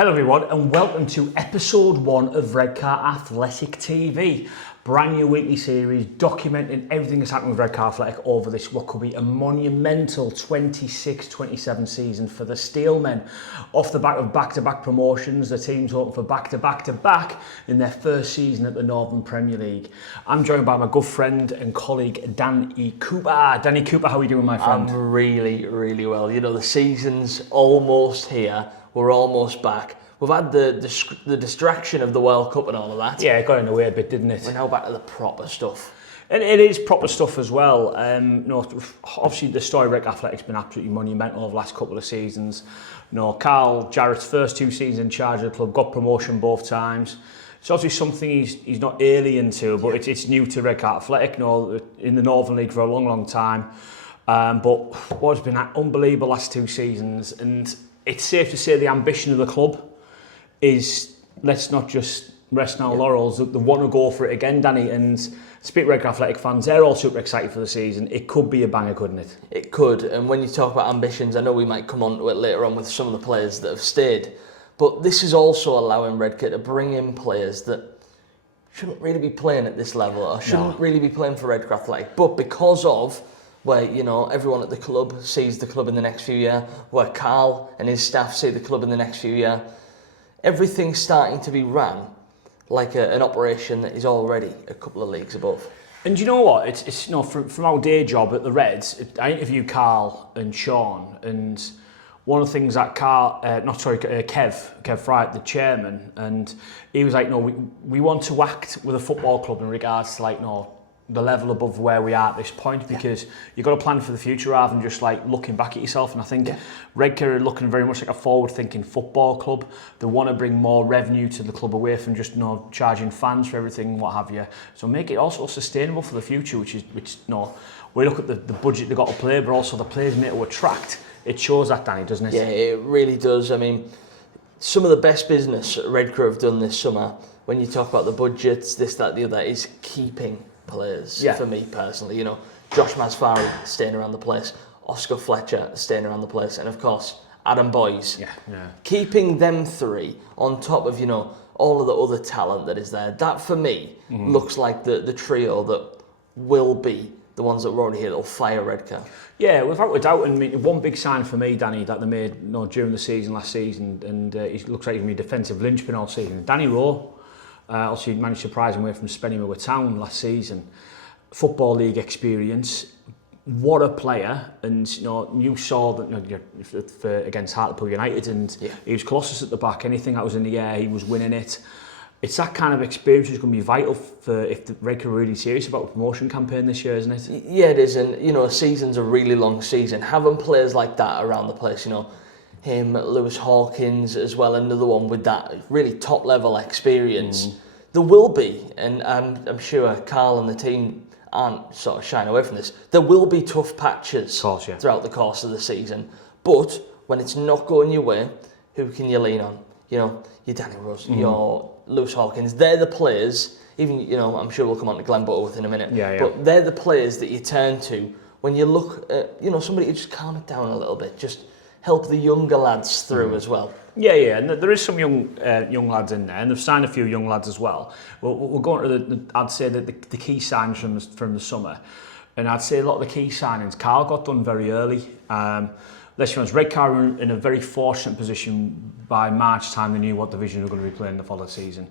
Hello everyone and welcome to episode 1 of Redcar Athletic TV. Brand new weekly series documenting everything that's happened with Redcar Athletic over this what could be a monumental 26-27 season for the Steelmen. Off the back of back-to-back promotions, the team's hoping for back-to-back in their first season at the Northern Premier League. I'm joined by my good friend and colleague Danny Cooper. Danny Cooper, how are you doing, my friend? I'm really well. You know, the season's almost here. We're almost back. We've had the distraction of the World Cup and all of that. Yeah, it got in the way a bit, didn't it? We're now back to the proper stuff. And it is proper stuff as well. Obviously the story of Redcar Athletic's been absolutely monumental over the last couple of seasons. Carl Jarrett's first 2 seasons in charge of the club, got promotion both times. It's obviously something he's not alien to, but it's new to Redcar Athletic. In the Northern League for a long time. But what's been an unbelievable last 2 seasons, and it's safe to say the ambition of the club is, let's not just rest on our laurels, they want to go for it again, Danny. And speak Redcar Athletic fans, they're all super excited for the season. It could be a banger, couldn't it? It could, and when you talk about ambitions, I know we might come on to it later on with some of the players that have stayed, but this is also allowing Redcar to bring in players that shouldn't really be playing at this level, or shouldn't really be playing for Redcar Athletic, but because of where, everyone at the club sees the club in the next few years, where Carl and his staff see the club in the next few years, everything's starting to be ran like an operation that is already a couple of leagues above. And you know what? It's from our day job at the Reds, I interviewed Carl and Sean, and one of the things that Kev Fry, the chairman, and he was like, we want to act with a football club in regards to the level above where we are at this point, because you've got to plan for the future rather than just looking back at yourself. And I think Redcar are looking very much like a forward-thinking football club. They want to bring more revenue to the club away from just charging fans for everything, what have you. So make it also sustainable for the future, which we look at the budget they've got to play, but also the players made to attract. It shows that, Danny, doesn't it? Yeah, it really does. I mean, some of the best business Redcar have done this summer, when you talk about the budgets, this, that, the other, is keeping players. For me personally, Josh Masfari staying around the place, Oscar Fletcher staying around the place, and of course Adam Boyes. Keeping them 3 on top of all of the other talent that is there. That for me looks like the trio that will be the ones that were already here that'll fire Redcar. Yeah, without a doubt. And one big sign for me, Danny, that they made during the season last season, and he looks like he's going to be defensive linchpin all season. Danny Rowe. Also, he managed to surprise him away from Spennymoor Town last season. Football League experience. What a player. And you saw that against Hartlepool United, and he was Colossus at the back. Anything that was in the air, he was winning it. It's that kind of experience which is going to be vital for if the Redcar are really serious about the promotion campaign this year, isn't it? Yeah, it is. And a season's a really long season. Having players like that around the place, him, Lewis Hawkins as well, another one with that really top level experience. There will be, and I'm sure Carl and the team aren't sort of shying away from this, there will be tough patches throughout the course of the season, but when it's not going your way, who can you lean on? Your Danny Rose, your Lewis Hawkins, they're the players, even, I'm sure we'll come on to Glenn Butterworth in a minute, but they're the players that you turn to when you look at, somebody who just calm it down a little bit, just help the younger lads through as well. Yeah, and there is some young lads in there, and they've signed a few young lads as well. We're going to I'd say that the key signings from the summer, and I'd say a lot of the key signings, Carl got done very early. Let's be honest, Redcar were in a very fortunate position. By March time, they knew what division they were going to be playing the following season,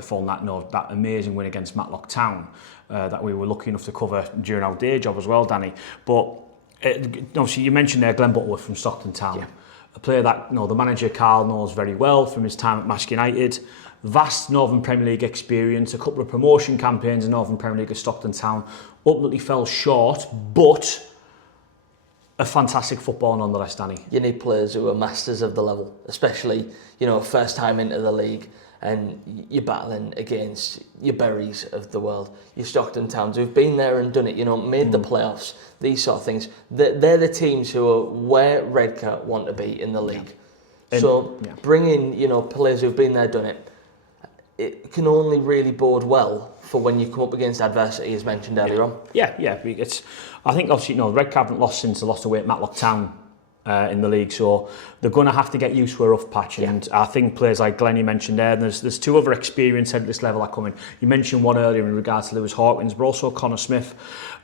following that amazing win against Matlock Town that we were lucky enough to cover during our day job as well, Danny. But obviously, you mentioned there Glenn Butterworth from Stockton Town, a player that the manager Carl knows very well from his time at Mask United. Vast Northern Premier League experience, a couple of promotion campaigns in Northern Premier League at Stockton Town. Ultimately fell short, but a fantastic football nonetheless, Danny. You need players who are masters of the level, especially first time into the league, and you're battling against your Berries of the world, your Stockton Towns who've been there and done it, made the playoffs, these sort of things. They're the teams who are where Redcar want to be in the league. So bringing players who've been there, done it, it can only really bode well for when you come up against adversity, as mentioned earlier on. Yeah. I think obviously Redcar haven't lost since they lost away at Matlock Town in the league, so they're going to have to get used to a rough patch. And I think players like Glenn you mentioned there, and there's two other experienced at this level that come in. You mentioned one earlier in regards to Lewis Hawkins, but also Connor Smith,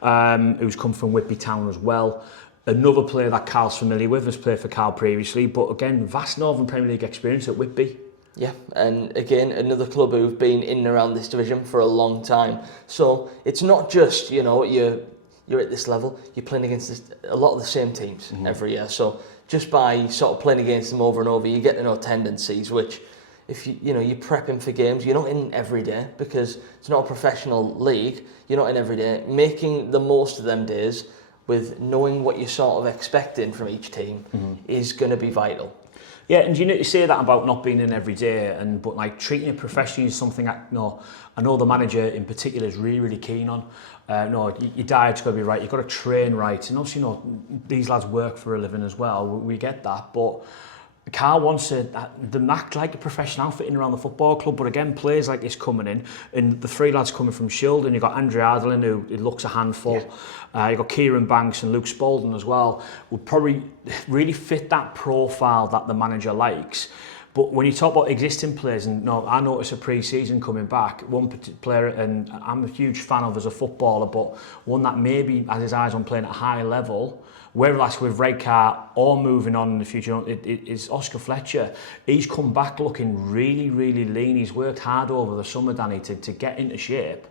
who's come from Whitby Town as well. Another player that Carl's familiar with, has played for Carl previously, but again, vast Northern Premier League experience at Whitby. Yeah, and again, another club who've been in and around this division for a long time. So it's not just, you know, you're at this level, you're playing against a lot of the same teams every year. So just by sort of playing against them over and over, you get to know tendencies, which if you're prepping for games, you're not in every day because it's not a professional league. You're not in every day. Making the most of them days with knowing what you're sort of expecting from each team is going to be vital. Yeah, and you say that about not being in every day, but like treating it professionally is something I know the manager in particular is really, really keen on. Your diet's got to be right, you've got to train right, and also, these lads work for a living as well, we get that, but Carl wants to act like a professional outfit in around the football club, but again, players like this coming in, and the three lads coming from Shildon, you've got Andrew Ardelin, who it looks a handful, you've got Kieran Banks and Luke Spalding as well, would probably really fit that profile that the manager likes. But when you talk about existing players, and I noticed a pre-season coming back, one player, and I'm a huge fan of as a footballer, but one that maybe has his eyes on playing at a high level, whether that's with Redcar or moving on in the future, it is Oscar Fletcher. He's come back looking really, really lean. He's worked hard over the summer, Danny, to get into shape.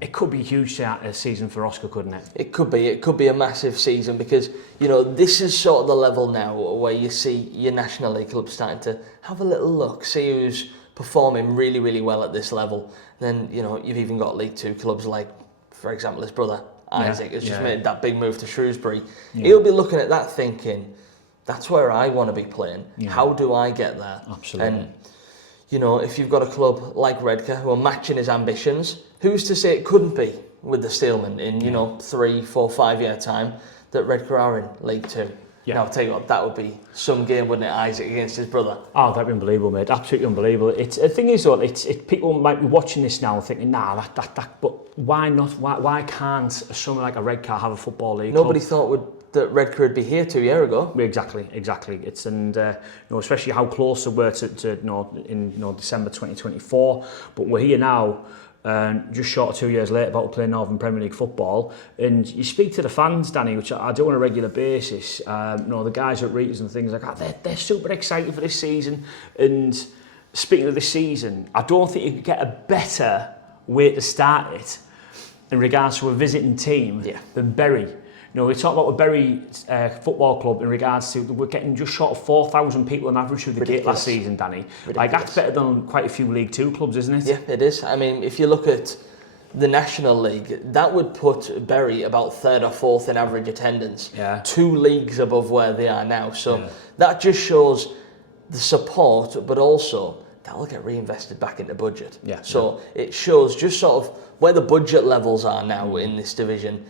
It could be a huge season for Oscar, couldn't it? It could be. It could be a massive season because, this is sort of the level now where you see your National League clubs starting to have a little look, see who's performing really, really well at this level. Then, you've even got League Two clubs like, for example, his brother, Isaac, has just made that big move to Shrewsbury. He'll be looking at that thinking, that's where I want to be playing. How do I get there? Absolutely. And, if you've got a club like Redcar who are matching his ambitions, who's to say it couldn't be with the Steelmen in, 3, 4, 5 year time that Redcar are in League Two? Yeah. Now, I'll tell you what, that would be some game, wouldn't it, Isaac, against his brother? Oh, that'd be unbelievable, mate. Absolutely unbelievable. The thing is, though, people might be watching this now and thinking, but why not? Why can't someone like a Redcar have a football league? Nobody thought that Redcar would be here 2 years ago. Exactly. It's especially how close they were to in December 2024. But we're here now. Just short of 2 years later, about playing Northern Premier League football, and you speak to the fans, Danny, which I do on a regular basis. The guys at Reuters and things like that, they're super excited for this season. And speaking of this season, I don't think you could get a better way to start it in regards to a visiting team than Bury. We talk about the Bury Football Club in regards to we're getting just short of 4,000 people on average through the gate last season, Danny. Like, that's better than quite a few League Two clubs, isn't it? Yeah, it is. I mean, if you look at the National League, that would put Bury about third or fourth in average attendance. Yeah. 2 leagues above where they are now. So that just shows the support, but also that'll get reinvested back into budget. Yeah. So it shows just sort of where the budget levels are now in this division.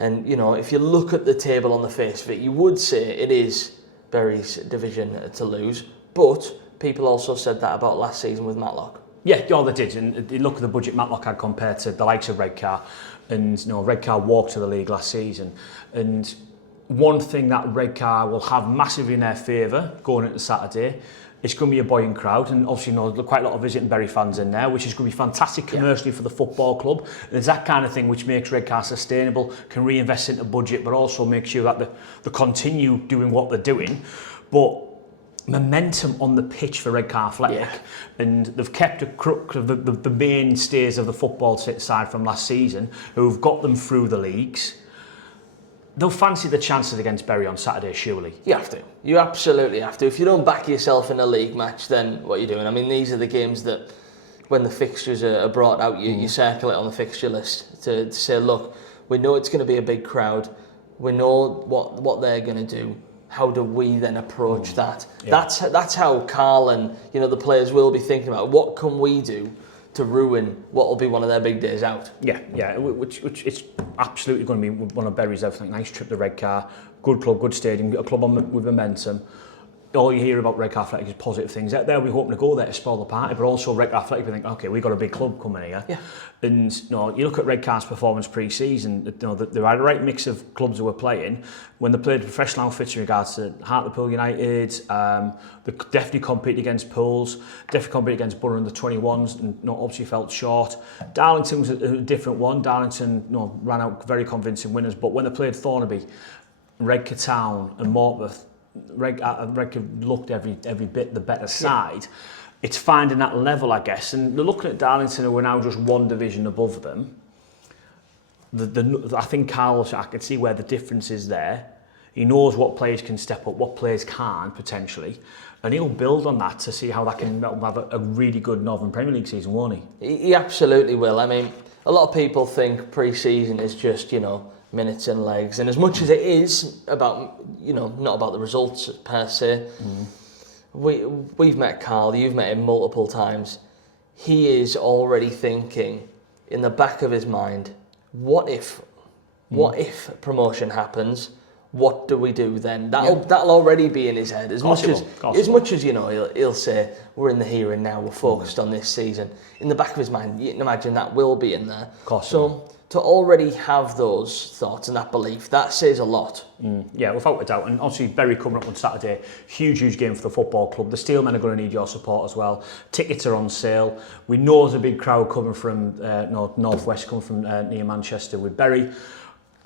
And, if you look at the table on the face of it, you would say it is Bury's division to lose. But people also said that about last season with Matlock. Yeah, they did. And you look at the budget Matlock had compared to the likes of Redcar. And, Redcar walked to the league last season. And one thing that Redcar will have massively in their favour going into Saturday, it's going to be a buoyant crowd, and obviously there's quite a lot of visiting Bury fans in there, which is going to be fantastic commercially for the football club. And it's that kind of thing which makes Redcar sustainable, can reinvest into budget, but also make sure that they continue doing what they're doing. But momentum on the pitch for Redcar Athletic, and they've kept a crook of the mainstays of the football side from last season, who've got them through the leagues. They'll fancy the chances against Bury on Saturday, surely. You have to. You absolutely have to. If you don't back yourself in a league match, then what are you doing? I mean, these are the games that, when the fixtures are brought out, you circle it on the fixture list to say, look, we know it's going to be a big crowd. We know what they're going to do. How do we then approach that? Yeah. That's how Carl and the players will be thinking about. What can we do to ruin what will be one of their big days out? Yeah, which it's absolutely going to be one of Bury's everything. Nice trip to Redcar, good club, good stadium, a club with momentum. all you hear about Redcar Athletic is positive things. They'll be hoping to go there to spoil the party, but also Redcar Athletic, we think, okay, we've got a big club coming here. Yeah. And you look at Redcar's performance pre-season, they had a right mix of clubs who were playing. When they played professional outfits in regards to Hartlepool United, they definitely competed against Pools, definitely competed against Borough under 21s, and obviously felt short. Darlington was a different one. Darlington ran out very convincing winners, but when they played Thornaby, Redcar Town and Morpeth, Redcar looked every bit the better side. It's finding that level, I guess, and they're looking at Darlington, who are now just one division above them. I think Carlos, I can see where the difference is there. He knows what players can step up, what players can't potentially, and he'll build on that to see how that can have a really good Northern Premier League season, won't he? He absolutely will. I mean, a lot of people think pre-season is just, minutes and legs, and as much as it is about, not about the results per se. We've met Carl, you've met him multiple times. He is already thinking in the back of his mind, what if promotion happens? What do we do then? That'll already be in his head. As much as he'll say, we're in the here and now, we're focused on this season. In the back of his mind, you can imagine that will be in there. So to already have those thoughts and that belief, that says a lot. Yeah, without a doubt. And obviously, Bury coming up on Saturday, huge game for the football club. The Steelmen are going to need your support as well. Tickets are on sale. We know there's a big crowd coming from northwest, coming from near Manchester with Bury.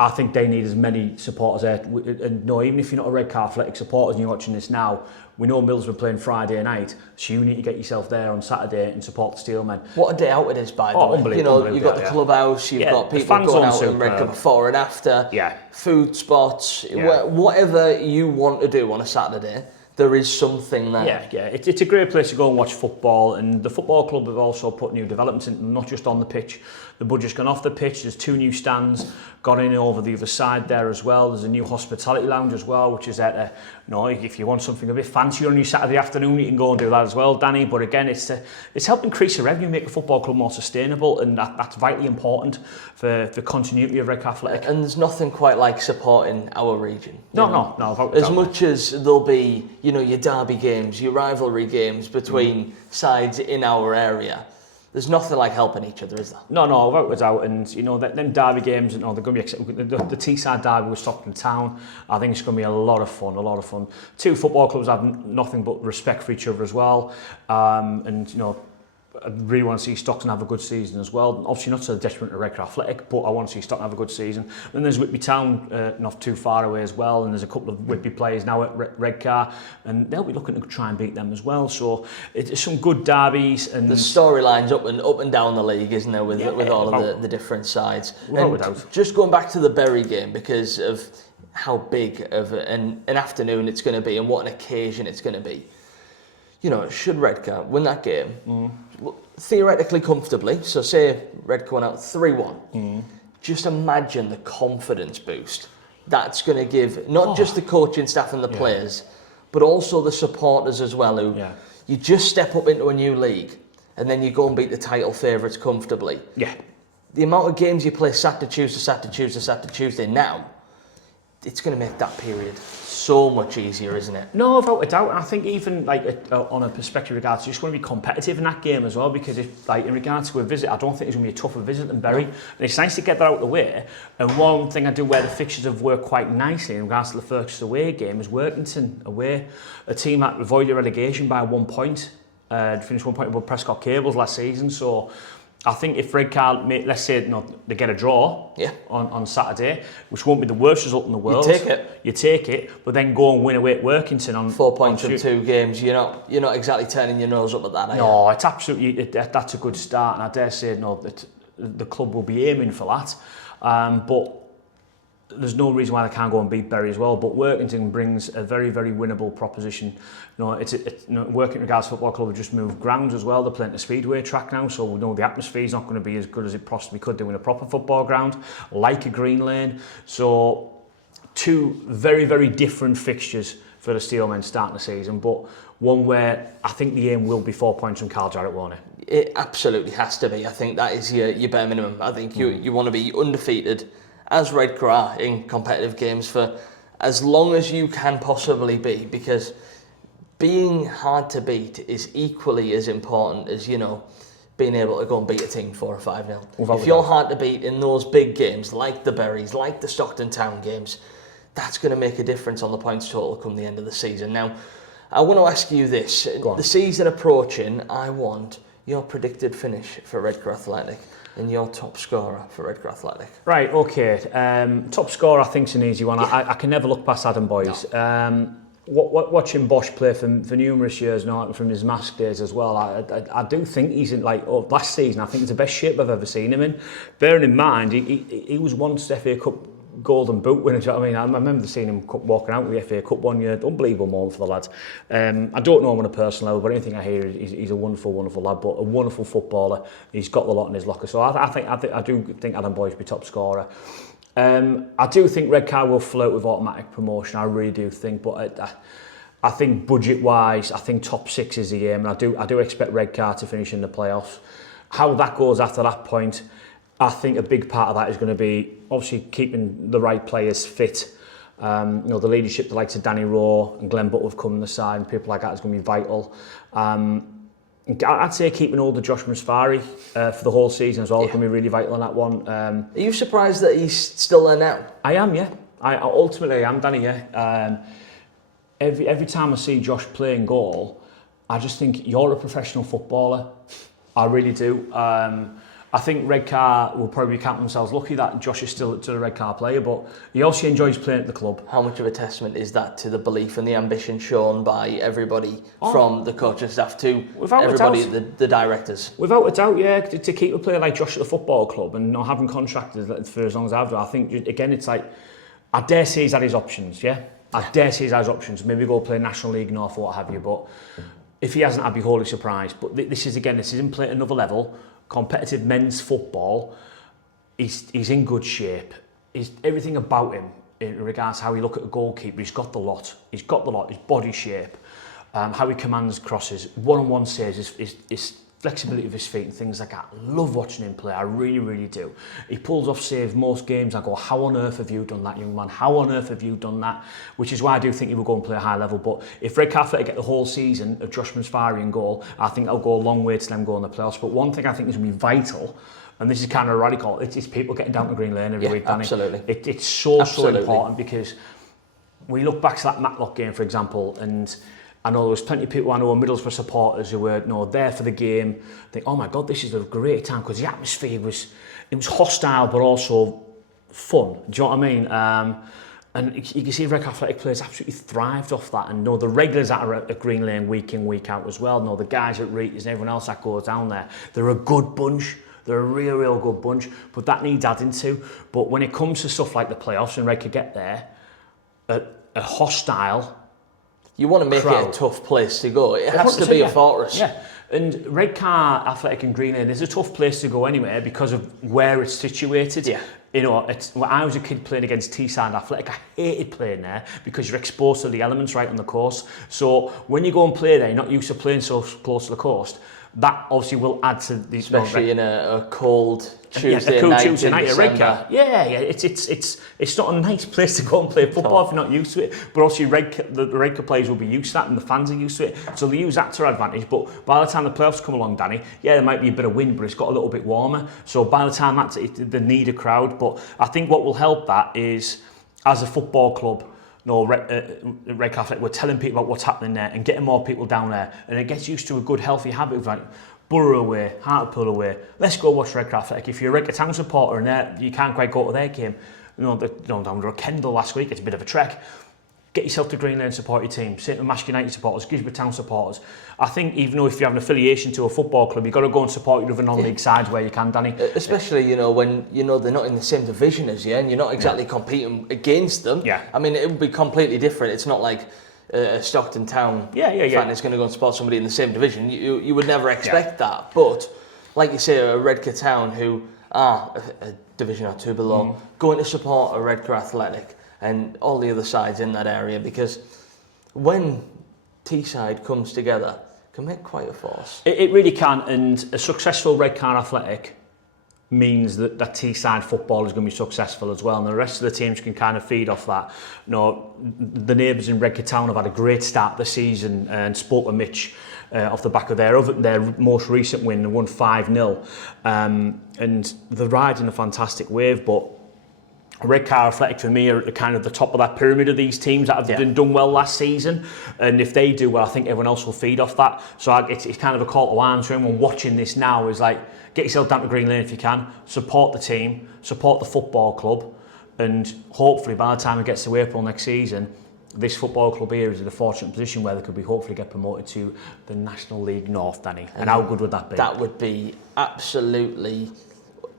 I think they need as many supporters there. And no, even if you're not a Redcar Athletic supporter and you're watching this now, we know Middlesbrough playing Friday night, so you need to get yourself there on Saturday and support the Steelmen. What a day out it is, by the way. You've got the clubhouse, you've got people going out in Redcar before and after, food spots, whatever you want to do on a Saturday, there is something there. Yeah. It's a great place to go and watch football, and the football club have also put new developments in, not just on the pitch. The budget's gone off the pitch. There's 2 new stands got in over the other side there as well. There's a new hospitality lounge as well, which is at if you want something a bit fancier on your Saturday afternoon, you can go and do that as well, Danny. But again, it's helped increase the revenue, make the football club more sustainable, and that's vitally important for the continuity of Redcar Athletic. And there's nothing quite like supporting our region. No. As much as there'll be, your derby games, your rivalry games between sides in our area, there's nothing like helping each other, is there? No, without a doubt. And them derby games, they're going to be the Teesside derby with Stockton Town. I think it's going to be a lot of fun. 2 football clubs have nothing but respect for each other as well. I really want to see Stockton have a good season as well. Obviously not to the detriment of Redcar Athletic, but I want to see Stockton have a good season. Then there's Whitby Town, not too far away as well, and there's a couple of Whitby players now at Redcar, and they'll be looking to try and beat them as well. So it's some good derbies. And the storylines up and down the league, isn't there, with all of the different sides. And just going back to the Bury game, because of how big of an afternoon it's going to be and what an occasion it's going to be. Should Redcar win that game, theoretically comfortably, so say Redcar went out 3-1, just imagine the confidence boost that's going to give not just the coaching staff and the players, but also the supporters as well, who you just step up into a new league and then you go and beat the title favourites comfortably. Yeah. The amount of games you play Saturday, Tuesday now, it's going to make that period so much easier, isn't it? No, without a doubt. And I think even on a perspective regards, you're just going to be competitive in that game as well, because if in regards to a visit, I don't think it's going to be a tougher visit than Bury. And it's nice to get that out of the way. And one thing I do where the fixtures have worked quite nicely in regards to the first away game is Workington away, a team that avoided relegation by 1 point, finished 1 point above Prescott Cables last season. So I think if Redcar, let's say they get a draw on Saturday, which won't be the worst result in the world. You take it, but then go and win away at Workington on 4 points from 2 games. You're not exactly turning your nose up at that, are you? No, it's absolutely that's a good start, and I dare say that the club will be aiming for that. But there's no reason why they can't go and beat Bury as well. But Workington brings a very, very winnable proposition. Working regards football club have just moved grounds as well. They're playing the Speedway track now, so we know the atmosphere is not going to be as good as it possibly could do in a proper football ground, like a Green Lane. So 2 very, very different fixtures for the Steelmen starting the season, but one where I think the aim will be 4 points from Carl Jarrett, won't it? It absolutely has to be. I think that is your bare minimum. I think you want to be undefeated as Redcar are in competitive games for as long as you can possibly be, because being hard to beat is equally as important as, being able to go and beat a team 4 or 5-0. If you're hard to beat in those big games, like the Berries, like the Stockton Town games, that's going to make a difference on the points total come the end of the season. Now, I want to ask you this. The season approaching, I want your predicted finish for Redcar Athletic and your top scorer for Redcar Athletic. Right, okay. Top scorer, I think, is an easy one. Yeah. I can never look past Adam Boyce. No. Watching Bosch play for numerous years now, from his mask days as well, I do think he's in, last season, I think it's the best shape I've ever seen him in. Bearing in mind, he was once FA Cup Golden Boot winner. I mean, I remember seeing him walking out with the FA Cup one year. Unbelievable moment for the lads. I don't know him on a personal level, but anything I hear, he's a wonderful, wonderful lad, but a wonderful footballer. He's got a lot in his locker. So I do think Adam Boyce will be top scorer. I do think Redcar will flirt with automatic promotion. I really do think, but I think budget-wise, I think top 6 is the aim, and I do expect Redcar to finish in the playoffs. How that goes after that point, I think a big part of that is going to be obviously keeping the right players fit. The leadership, the likes of Danny Rowe and Glenn Butler have come on the side, and people like that is going to be vital. I'd say keeping older Josh Musfari for the whole season as well is going to be really vital in that one. Are you surprised that he's still there now? I am, yeah. I ultimately am, Danny, yeah. Every time I see Josh playing goal, I just think you're a professional footballer. I really do. I think Redcar will probably count themselves lucky that Josh is still a Redcar player, but he also enjoys playing at the club. How much of a testament is that to the belief and the ambition shown by everybody from the coaching staff to everybody, the directors? Without a doubt, yeah. To keep a player like Josh at the football club and not having contracted for as long as I've done, I think, again, it's like, I dare say he's had his options, yeah? I dare say he's had his options. Maybe go play National League North or what have you, but if he hasn't, I'd be wholly surprised. But this is him playing at another level. Competitive men's football, he's in good shape. Everything about him in regards to how he look at a goalkeeper, he's got the lot. His body shape, how he commands crosses, one-on-one saves, his flexibility of his feet and things like that. I love watching him play, I really, really do. He pulls off saves most games. I go, how on earth have you done that, young man? How on earth have you done that? Which is why I do think he will go and play a high level. But if Redcar Athletic get the whole season of Josh Musfari in goal, I think that'll go a long way to them going in the playoffs. But one thing I think is going to be vital, and this is kind of radical, it's people getting down to Green Lane every week, Danny. Absolutely. It's so important, because we look back to that Matlock game, for example, and I know there was plenty of people I know in Middlesbrough supporters who were there for the game. Think, oh my God, this is a great time, because the atmosphere was hostile but also fun. Do you know what I mean? And you can see Redcar Athletic players absolutely thrived off that. And the regulars that are at Green Lane week in, week out as well. The guys at Reeters and everyone else that goes down there, they're a good bunch. They're a real good bunch. But that needs adding to. But when it comes to stuff like the playoffs and Redcar get there, a hostile, you want to make it a tough place to go. It has to be a fortress. Yeah. And Redcar Athletic and Green Lane is a tough place to go anyway because of where it's situated. Yeah. When I was a kid playing against Teesside Athletic, I hated playing there because you're exposed to the elements right on the course. So when you go and play there, you're not used to playing so close to the coast. That obviously will add to the... Especially in a cold Tuesday night at Redcar. Yeah, it's not a nice place to go and play football if you're not used to it. But obviously the Redcar players will be used to that and the fans are used to it. So they use that to their advantage. But by the time the playoffs come along, Danny, there might be a bit of wind, but it's got a little bit warmer. So by the time they need a crowd. But I think what will help that is, as a football club, Redcar Athletic, we're telling people about what's happening there and getting more people down there, and it gets used to a good healthy habit of like Borough away, Hartlepool away, let's go watch Redcar Athletic. If you're a Redcar Town supporter and you can't quite go to their game, down to Kendal last week, it's a bit of a trek. Get yourself to Green Lane and support your team. Same with Mask United supporters, Gisborne Town supporters. I think even though if you have an affiliation to a football club, you've got to go and support your other non-league sides where you can, Danny. Especially, when they're not in the same division as you and you're not exactly competing against them. Yeah. I mean, it would be completely different. It's not like a Stockton Town fan is going to go and support somebody in the same division. You would never expect that. But, like you say, a Redcar Town who are a division or two below, going to support a Redcar Athletic and all the other sides in that area, because when Teesside comes together, it can make quite a force. It really can, and a successful Redcar Athletic means that Teesside football is going to be successful as well, and the rest of the teams can kind of feed off that. You know, the neighbours in Redcar Town have had a great start to the season, and spoke to Mitch off the back of their most recent win. They won 5-0, and they're riding a fantastic wave. But Redcar Athletic for me are at kind of the top of that pyramid of these teams that have done well last season, and if they do well, I think everyone else will feed off that. So it's kind of a call to arms for anyone watching this now, is like, get yourself down to Green Lane if you can, support the team, support the football club, and hopefully by the time it gets to April next season, this football club here is in a fortunate position where they could be hopefully get promoted to the National League North, Danny. And how good would that be? That would be absolutely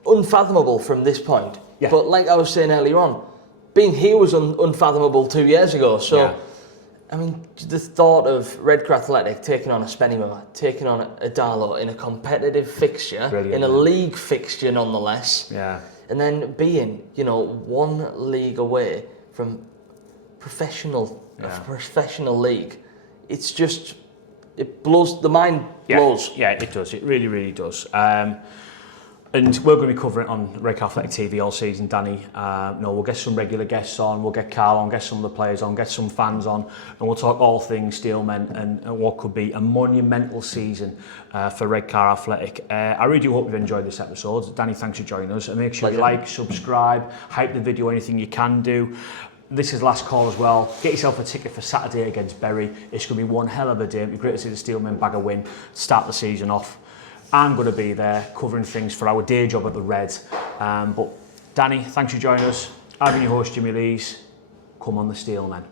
unfathomable from this point. Yeah. But like I was saying earlier on, being here was unfathomable 2 years ago. So, Yeah. I mean, the thought of Redcar Athletic taking on a Spennymoor, taking on a Darlow in a competitive fixture, Brilliant, in a league fixture nonetheless, Yeah. and then being, you know, one league away from a professional league, it's just, it blows, the mind blows. Yeah, it does. It really, really does. And we're going to be covering it on Redcar Athletic TV all season, Danny. We'll get some regular guests on, we'll get Carl on, get some of the players on, get some fans on, and we'll talk all things Steelmen and what could be a monumental season for Redcar Athletic. I really do hope you've enjoyed this episode. Danny, thanks for joining us. And make sure you like, subscribe, hype the video, anything you can do. This is last call as well. Get yourself a ticket for Saturday against Bury. It's going to be one hell of a day. It'll be great to see the Steelmen bag a win, start the season off. I'm going to be there covering things for our day job at the Reds. But Danny, thanks for joining us. I've been your host, Jimmy Lees. Come on the Steelmen.